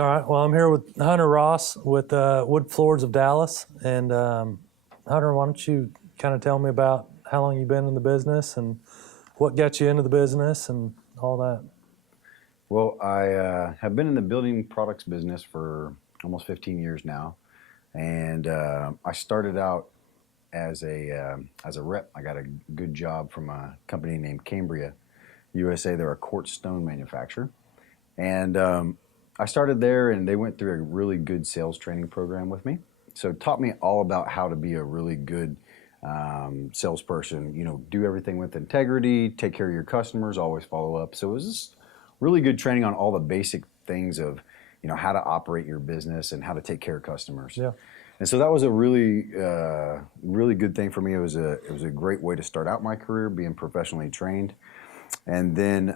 All right. Well, I'm here with Hunter Ross with Wood Floors of Dallas. And Hunter, why don't you kind of tell me about how long you've been in the business and what got you into the business and all that? Well, I have been in the building products business for almost 15 years now, and I started out as a rep. I got a good job from a company named Cambria USA. They're a quartz stone manufacturer, and I started there, and they went through a really good sales training program with me. So it taught me all about how to be a really good salesperson. You know, do everything with integrity, take care of your customers, always follow up. So it was just really good training on all the basic things of, you know, how to operate your business and how to take care of customers. Yeah. And so that was a really, really good thing for me. It was a great way to start out my career, being professionally trained. And then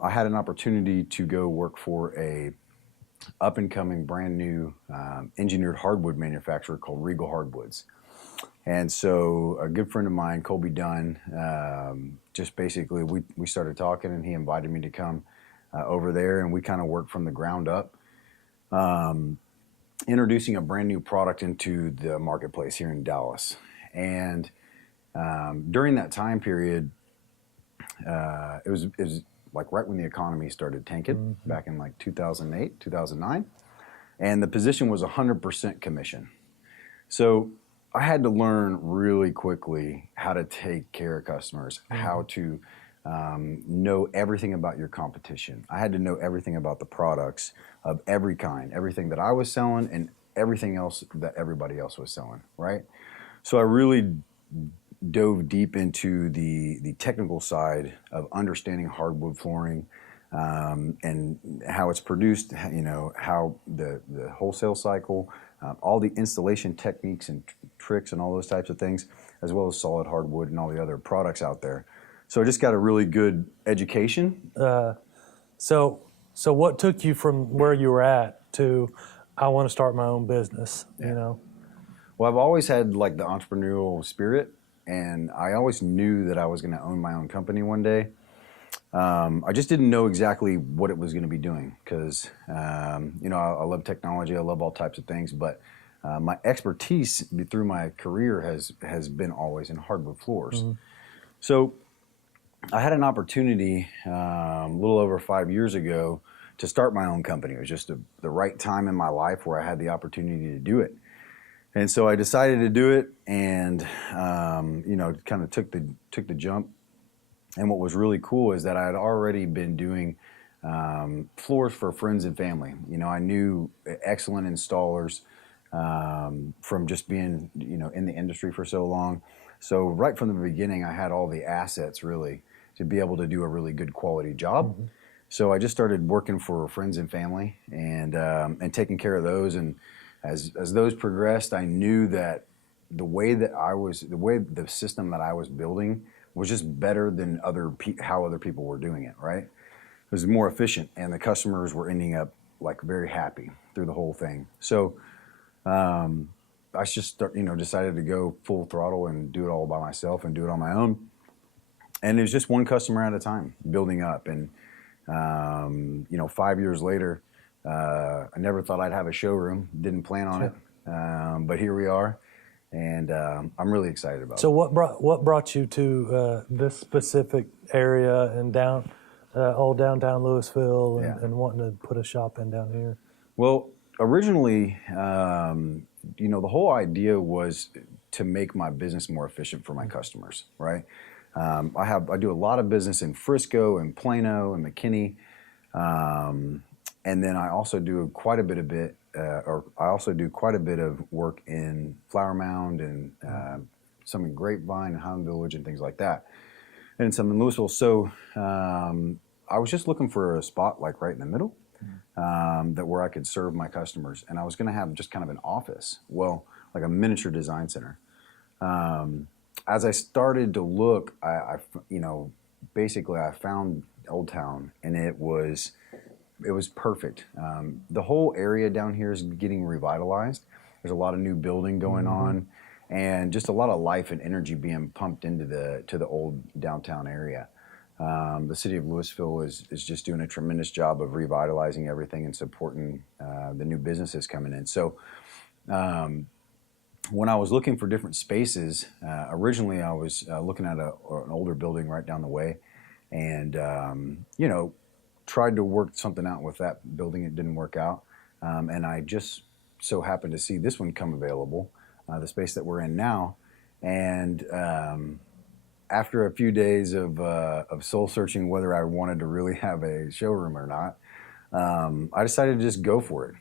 I had an opportunity to go work for a up and coming, brand new engineered hardwood manufacturer called Regal Hardwoods. And so a good friend of mine, Colby Dunn, just basically we started talking, and he invited me to come over there, and we kind of worked from the ground up, introducing a brand new product into the marketplace here in Dallas. And during that time period, it was like right when the economy started tanking, back in like 2008, 2009, and the position was 100% commission. So I had to learn really quickly how to take care of customers, how to know everything about your competition. I had to know everything about the products of every kind, everything that I was selling and everything else that everybody else was selling, right? So I really dove deep into the technical side of understanding hardwood flooring and how it's produced, you know, how the wholesale cycle, all the installation techniques and tricks and all those types of things, as well as solid hardwood and all the other products out there. So I just got a really good education. So what took you from where you were at to I want to start my own business, you know? Well, I've always had like the entrepreneurial spirit, and I always knew that I was going to own my own company one day. I just didn't know exactly what it was going to be doing because, you know, I love technology. I love all types of things, but my expertise through my career has been always in hardwood floors. So I had an opportunity a little over 5 years ago to start my own company. It was just the right time in my life where I had the opportunity to do it. And so I decided to do it, and you know, kind of took the jump. And what was really cool is that I had already been doing floors for friends and family. You know, I knew excellent installers from just being, you know, in the industry for so long. So right from the beginning, I had all the assets really to be able to do a really good quality job. So I just started working for friends and family and taking care of those. And as those progressed, I knew that the system that I was building was just better than how other people were doing it, right? It was more efficient, and the customers were ending up like very happy through the whole thing. So I just decided to go full throttle and do it all by myself and do it on my own. And it was just one customer at a time, building up. And you know, 5 years later, I never thought I'd have a showroom. Didn't plan on it, but here we are, and I'm really excited about it. So what brought you to this specific area and old downtown Lewisville and wanting to put a shop in down here? Well, originally, you know, the whole idea was to make my business more efficient for my customers, right? I do a lot of business in Frisco and Plano and McKinney. And then I also do quite a bit of work in Flower Mound and some in Grapevine and Highland Village and things like that, and some in Lewisville. So I was just looking for a spot like right in the middle, that where I could serve my customers, and I was going to have just kind of an office, well, like a miniature design center. As I started to look, I found Old Town, and it was perfect. The whole area down here is getting revitalized. There's a lot of new building going on, and just a lot of life and energy being pumped into the old downtown area. The city of Lewisville is just doing a tremendous job of revitalizing everything and supporting the new businesses coming in. So when I was looking for different spaces, originally I was looking at an older building right down the way, and tried to work something out with that building. It didn't work out, and I just so happened to see this one come available, the space that we're in now, and after a few days of soul searching whether I wanted to really have a showroom or not, I decided to just go for it.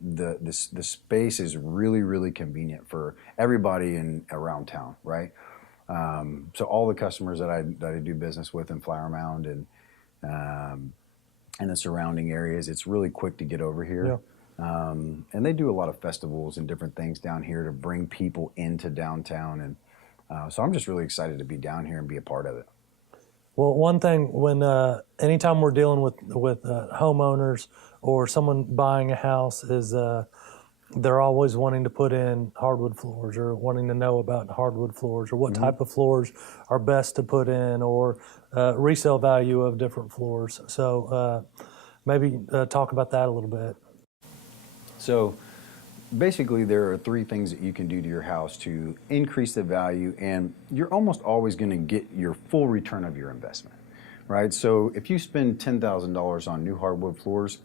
The space is really, really convenient for everybody in around town, right? So all the customers that I do business with in Flower Mound and the surrounding areas, it's really quick to get over here. Yeah. And they do a lot of festivals and different things down here to bring people into downtown, and so I'm just really excited to be down here and be a part of it. Well, one thing when anytime we're dealing with homeowners or someone buying a house is they're always wanting to put in hardwood floors or wanting to know about hardwood floors or what type of floors are best to put in or resale value of different floors. So maybe talk about that a little bit. So basically there are three things that you can do to your house to increase the value, and you're almost always going to get your full return of your investment, right? So if you spend $10,000 on new hardwood floors,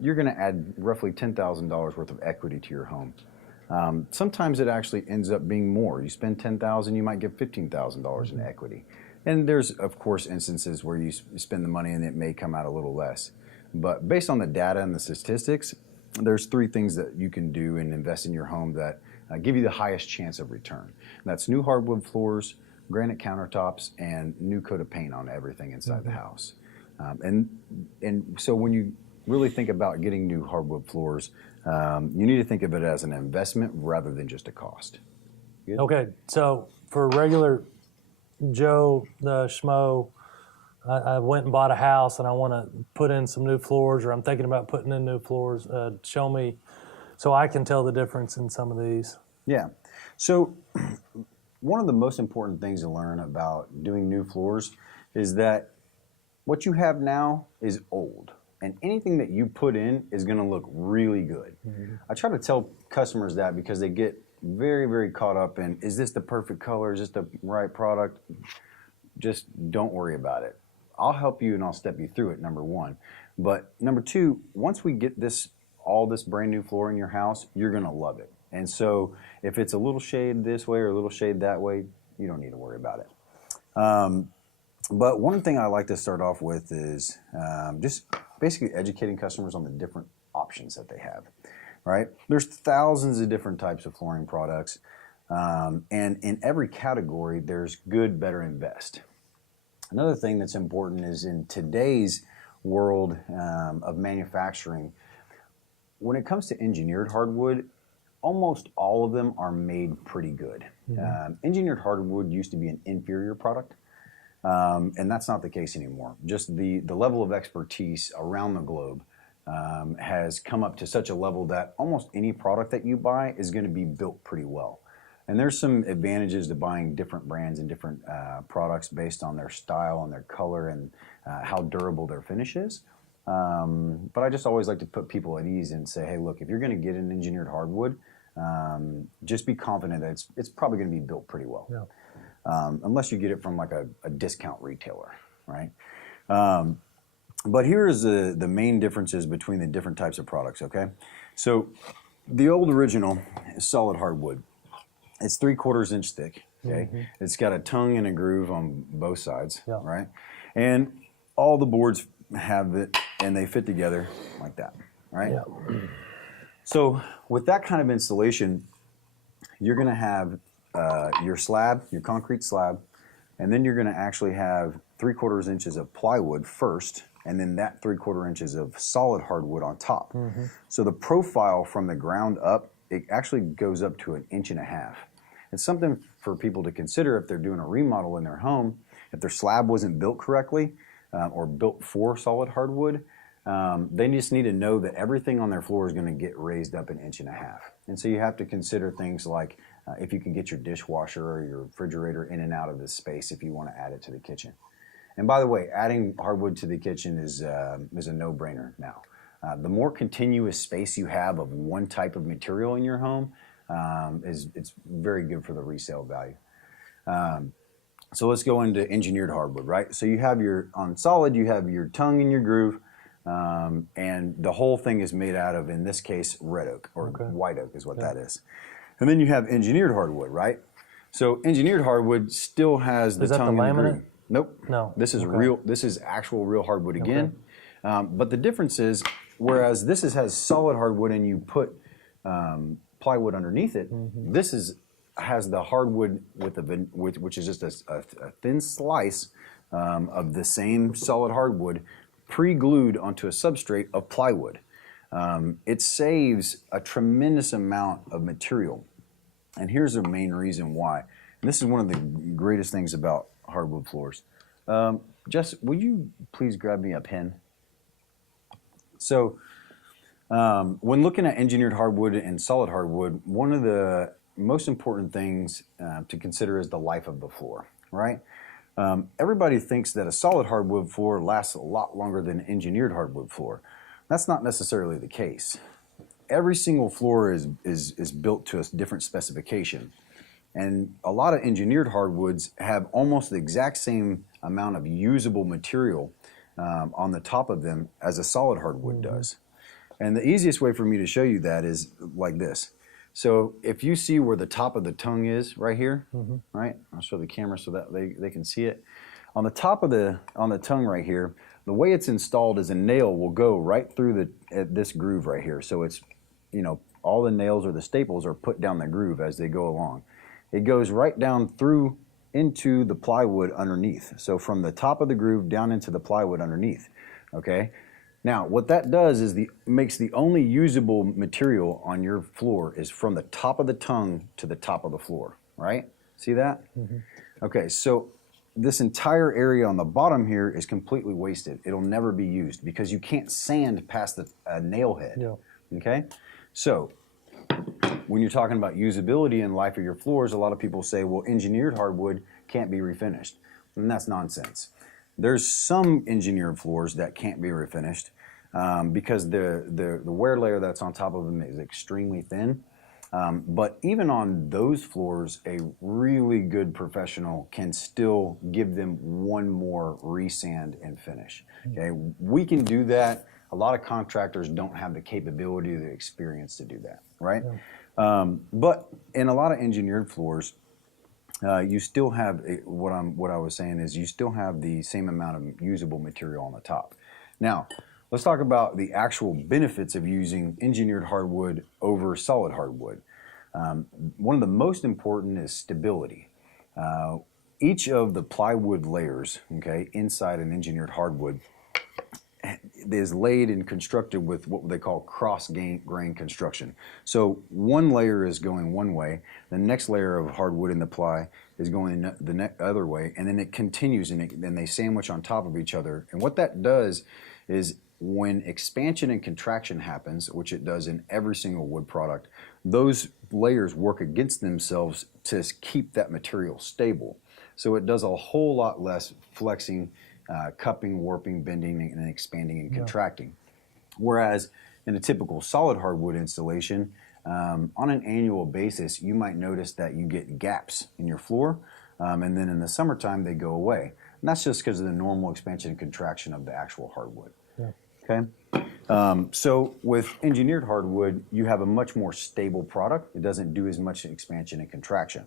you're going to add roughly $10,000 worth of equity to your home. Sometimes it actually ends up being more. You spend $10,000, you might get $15,000 in equity. And there's, of course, instances where you spend the money and it may come out a little less. But based on the data and the statistics, there's three things that you can do and invest in your home that give you the highest chance of return. That's new hardwood floors, granite countertops, and new coat of paint on everything inside the house. And so when you really think about getting new hardwood floors, you need to think of it as an investment rather than just a cost. Good? Okay, so for regular Joe Schmo, I went and bought a house and I want to put in some new floors, or I'm thinking about putting in new floors. Show me so I can tell the difference in some of these. Yeah. So one of the most important things to learn about doing new floors is that what you have now is old, and anything that you put in is going to look really good. I try to tell customers that because they get very, very caught up in, is this the perfect color? Is this the right product? Just don't worry about it. I'll help you and I'll step you through it, number one. But number two, once we get all this brand new floor in your house, you're gonna love it. And so if it's a little shade this way or a little shade that way, you don't need to worry about it. But one thing I like to start off with is just basically educating customers on the different options that they have, right? There's thousands of different types of flooring products. And in every category, there's good, better, and best. Another thing that's important is in today's world of manufacturing, when it comes to engineered hardwood, almost all of them are made pretty good. Engineered hardwood used to be an inferior product, and that's not the case anymore. Just the level of expertise around the globe has come up to such a level that almost any product that you buy is going to be built pretty well. And there's some advantages to buying different brands and different products based on their style and their color and how durable their finish is. But I just always like to put people at ease and say, hey, look, if you're going to get an engineered hardwood, just be confident that it's probably going to be built pretty well. Yeah. Unless you get it from like a discount retailer, right? But here is the main differences between the different types of products, okay? So the old original is solid hardwood. It's 3/4 inch thick, okay? It's got a tongue and a groove on both sides, right? And all the boards have it, and they fit together like that, right? Yeah. So with that kind of installation, you're gonna have your slab, your concrete slab, and then you're gonna actually have 3/4 inches of plywood first, and then that 3/4 inches of solid hardwood on top. So the profile from the ground up, it actually goes up to 1.5 inches. It's something for people to consider if they're doing a remodel in their home. If their slab wasn't built correctly or built for solid hardwood, they just need to know that everything on their floor is going to get raised up 1.5 inches. And so you have to consider things like if you can get your dishwasher or your refrigerator in and out of this space if you want to add it to the kitchen. And by the way, adding hardwood to the kitchen is a no-brainer now. The more continuous space you have of one type of material in your home, it's very good for the resale value. So let's go into engineered hardwood, right? So you have on solid, you have your tongue and your groove, and the whole thing is made out of, in this case, red oak, or white oak is what that is. And then you have engineered hardwood, right? So engineered hardwood still has the tongue and the groove. Nope. No. This is real. This is actual real hardwood again. But the difference is, whereas this has solid hardwood and you put plywood underneath it, this has the hardwood which is just a thin slice of the same solid hardwood pre-glued onto a substrate of plywood. It saves a tremendous amount of material. And here's the main reason why. And this is one of the greatest things about hardwood floors. Jess, would you please grab me a pen? So when looking at engineered hardwood and solid hardwood, one of the most important things to consider is the life of the floor, right? Everybody thinks that a solid hardwood floor lasts a lot longer than an engineered hardwood floor. That's not necessarily the case. Every single floor is built to a different specification. And a lot of engineered hardwoods have almost the exact same amount of usable material on the top of them as a solid hardwood does. And the easiest way for me to show you that is like this. So if you see where the top of the tongue is right here, right? I'll show the camera so that they can see it. On the top of on the tongue right here, the way it's installed is a nail will go right through this groove right here. So it's, all the nails or the staples are put down the groove as they go along. It goes right down through into the plywood underneath. So from the top of the groove down into the plywood underneath, okay? Now, what that does is makes the only usable material on your floor is from the top of the tongue to the top of the floor, right? See that? Okay, so this entire area on the bottom here is completely wasted. It'll never be used because you can't sand past the nail head, okay? So when you're talking about usability and life of your floors, a lot of people say, well, engineered hardwood can't be refinished. And that's nonsense. There's some engineered floors that can't be refinished because the wear layer that's on top of them is extremely thin. But even on those floors, a really good professional can still give them one more resand and finish. Okay, we can do that. A lot of contractors don't have the capability or the experience to do that, right? But in a lot of engineered floors, you still have what I was saying is you still have the same amount of usable material on the top. Now, let's talk about the actual benefits of using engineered hardwood over solid hardwood. One of the most important is stability. Each of the plywood layers, okay, inside an engineered hardwood is laid and constructed with what they call cross-grain construction. So one layer is going one way, the next layer of hardwood in the ply is going the other way, and then it continues and then they sandwich on top of each other. And what that does is when expansion and contraction happens, which it does in every single wood product, those layers work against themselves to keep that material stable. So it does a whole lot less flexing, cupping, warping, bending, and expanding and contracting. Whereas in a typical solid hardwood installation, on an annual basis, you might notice that you get gaps in your floor, and then in the summertime, they go away. And that's just because of the normal expansion and contraction of the actual hardwood. Okay? So with engineered hardwood, you have a much more stable product. It doesn't do as much expansion and contraction.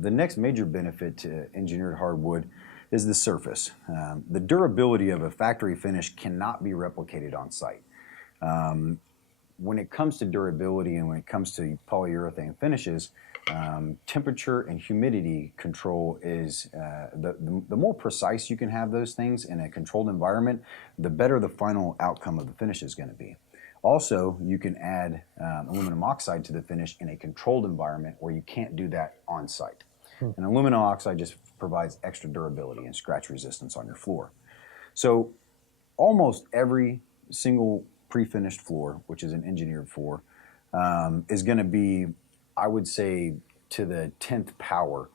The next major benefit to engineered hardwood is the surface. The durability of a factory finish cannot be replicated on site. When it comes to durability and when it comes to polyurethane finishes, temperature and humidity control is the more precise you can have those things in a controlled environment, the better the final outcome of the finish is going to be. Also, you can add aluminum oxide to the finish in a controlled environment where you can't do that on site. And aluminum oxide just provides extra durability and scratch resistance on your floor. So almost every single pre-finished floor, which is an engineered floor, is going to be, I would say, to the 10th power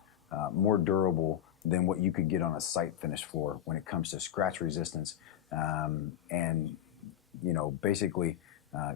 more durable than what you could get on a site finish floor when it comes to scratch resistance. And, you know, basically,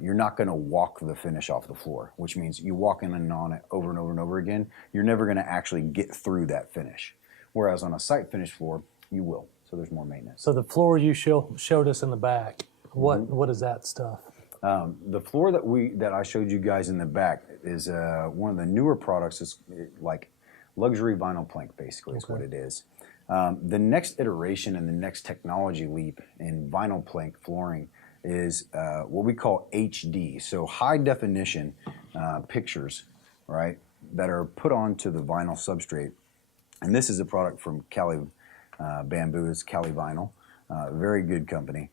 you're not going to walk the finish off the floor, which means you walk in and on it over and over and over again. You're never going to actually get through that finish. Whereas on a site finish floor, you will. So there's more maintenance. So the floor you showed us in the back, what is that stuff? The floor that I showed you guys in the back is one of the newer products. It's like luxury vinyl plank, basically, is what it is. The next iteration and the next technology leap in vinyl plank flooring is what we call HD, so high definition pictures, right, that are put onto the vinyl substrate. And this is a product from Cali Bamboo. It's Cali Vinyl, very good company.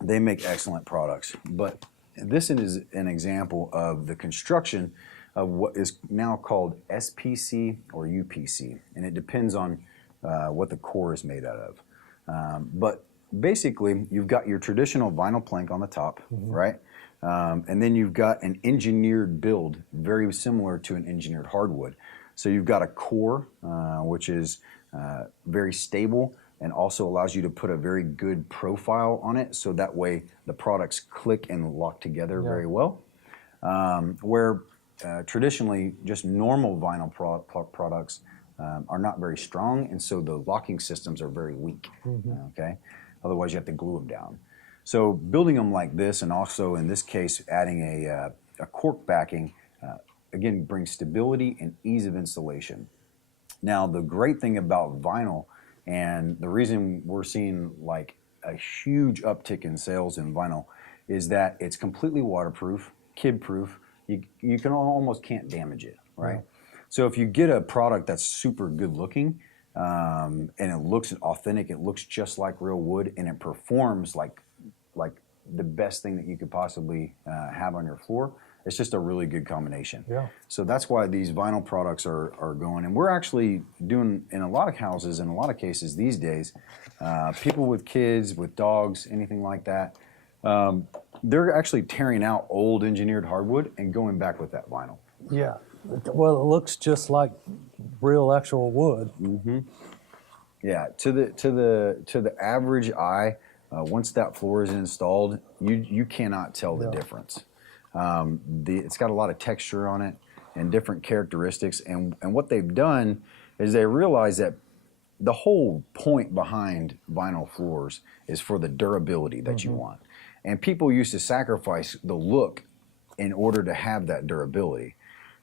They make excellent products, but this is an example of the construction of what is now called SPC or UPC, and it depends on what the core is made out of. But basically, you've got your traditional vinyl plank on the top, right? And then you've got an engineered build, very similar to an engineered hardwood. So you've got a core, which is very stable, and also allows you to put a very good profile on it, so that way the products click and lock together very well. Where traditionally just normal vinyl products are not very strong, and so the locking systems are very weak, okay? Otherwise you have to glue them down. So building them like this, and also in this case adding a cork backing, again brings stability and ease of installation. Now the great thing about vinyl, and the reason we're seeing like a huge uptick in sales in vinyl, is that it's completely waterproof, kid-proof. You can almost can't damage it, right? So if you get a product that's super good looking, and it looks authentic, it looks just like real wood, and it performs like the best thing that you could possibly have on your floor, it's just a really good combination. So that's why these vinyl products are going, and we're actually doing, in a lot of houses, in a lot of cases these days, people with kids, with dogs, anything like that, they're actually tearing out old engineered hardwood and going back with that vinyl. Yeah. Well, it looks just like real actual wood. Yeah. To the average eye, once that floor is installed, you cannot tell the difference. It's got a lot of texture on it and different characteristics. And what they've done is they realize that the whole point behind vinyl floors is for the durability that you want. And people used to sacrifice the look in order to have that durability.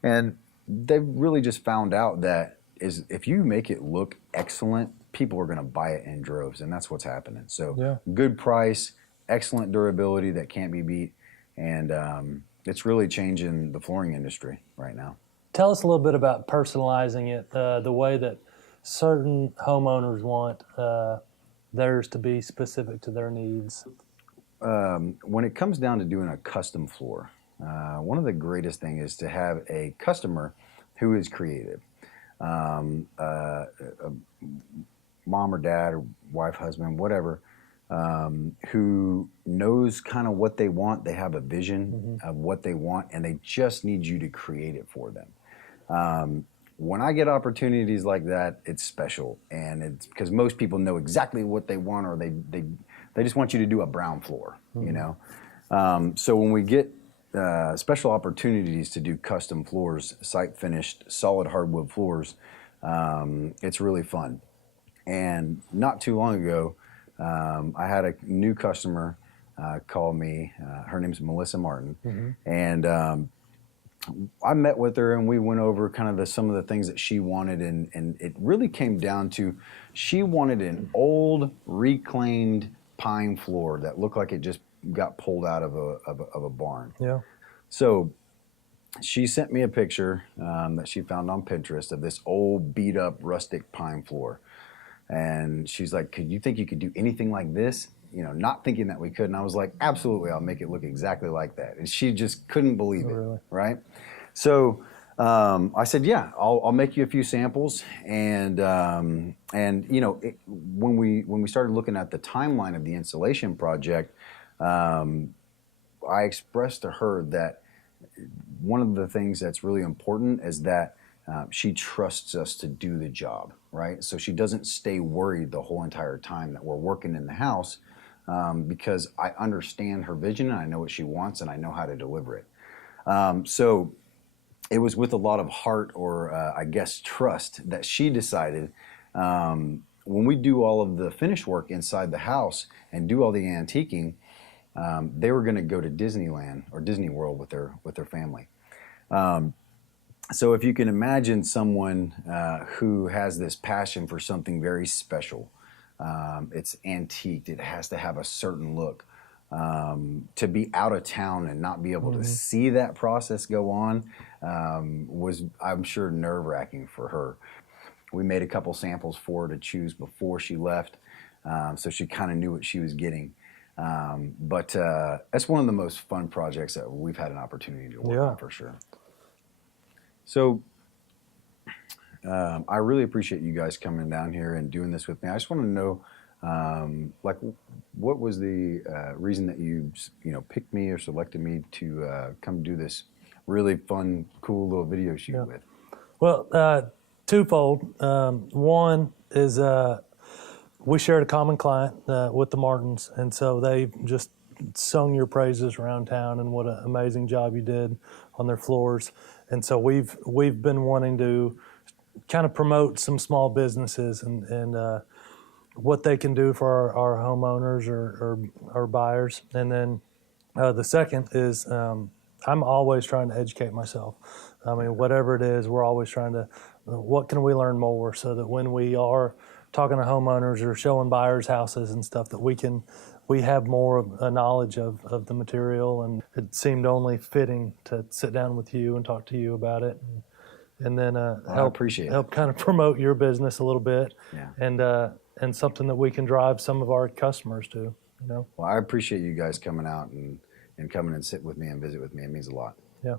And they've really just found out that if you make it look excellent, people are going to buy it in droves, and that's what's happening. So good price, excellent durability that can't be beat, and it's really changing the flooring industry right now. Tell us a little bit about personalizing it, the way that certain homeowners want theirs to be specific to their needs. When it comes down to doing a custom floor, one of the greatest things is to have a customer who is creative. A mom or dad or wife, husband, whatever, who knows kind of what they want. They have a vision of what they want, and they just need you to create it for them. When I get opportunities like that, it's special, and it's because most people know exactly what they want, or they just want you to do a brown floor, you know. So when we get special opportunities to do custom floors, site finished, solid hardwood floors, it's really fun. And not too long ago, I had a new customer call me. Her name's Melissa Martin, and I met with her, and we went over kind of some of the things that she wanted, and it really came down to she wanted an old reclaimed pine floor that looked like it just got pulled out of a barn. Yeah. So she sent me a picture that she found on Pinterest of this old beat up rustic pine floor. And she's like, "Could you think you could do anything like this?" You know, not thinking that we could. And I was like, "Absolutely, I'll make it look exactly like that." And she just couldn't believe it, right? So I said, "Yeah, I'll make you a few samples." And you know, when we started looking at the timeline of the installation project, I expressed to her that one of the things that's really important is that she trusts us to do the job, right? So she doesn't stay worried the whole entire time that we're working in the house, because I understand her vision and I know what she wants and I know how to deliver it. So it was with a lot of heart, or I guess trust, that she decided, when we do all of the finish work inside the house and do all the antiquing, they were going to go to Disneyland or Disney World with their family. So if you can imagine someone who has this passion for something very special, it's antiqued, it has to have a certain look. To be out of town and not be able to see that process go on was, I'm sure, nerve-wracking for her. We made a couple samples for her to choose before she left, so she kind of knew what she was getting. But that's one of the most fun projects that we've had an opportunity to work on, for sure. So I really appreciate you guys coming down here and doing this with me. I just want to know, like, what was the reason that you picked me or selected me to come do this really fun, cool little video shoot with? Well, twofold. One is we shared a common client with the Martins, and so they just sung your praises around town and what an amazing job you did on their floors. And so we've been wanting to kind of promote some small businesses and what they can do for our homeowners or buyers. And then the second is I'm always trying to educate myself. I mean, whatever it is, we're always trying to, what can we learn more, so that when we are talking to homeowners or showing buyers houses and stuff, that we have more of a knowledge of the material. And it seemed only fitting to sit down with you and talk to you about it, and then help kind of promote your business a little bit, and something that we can drive some of our customers to. Well, I appreciate you guys coming out and coming and sit with me and visit with me. It means a lot. Yeah.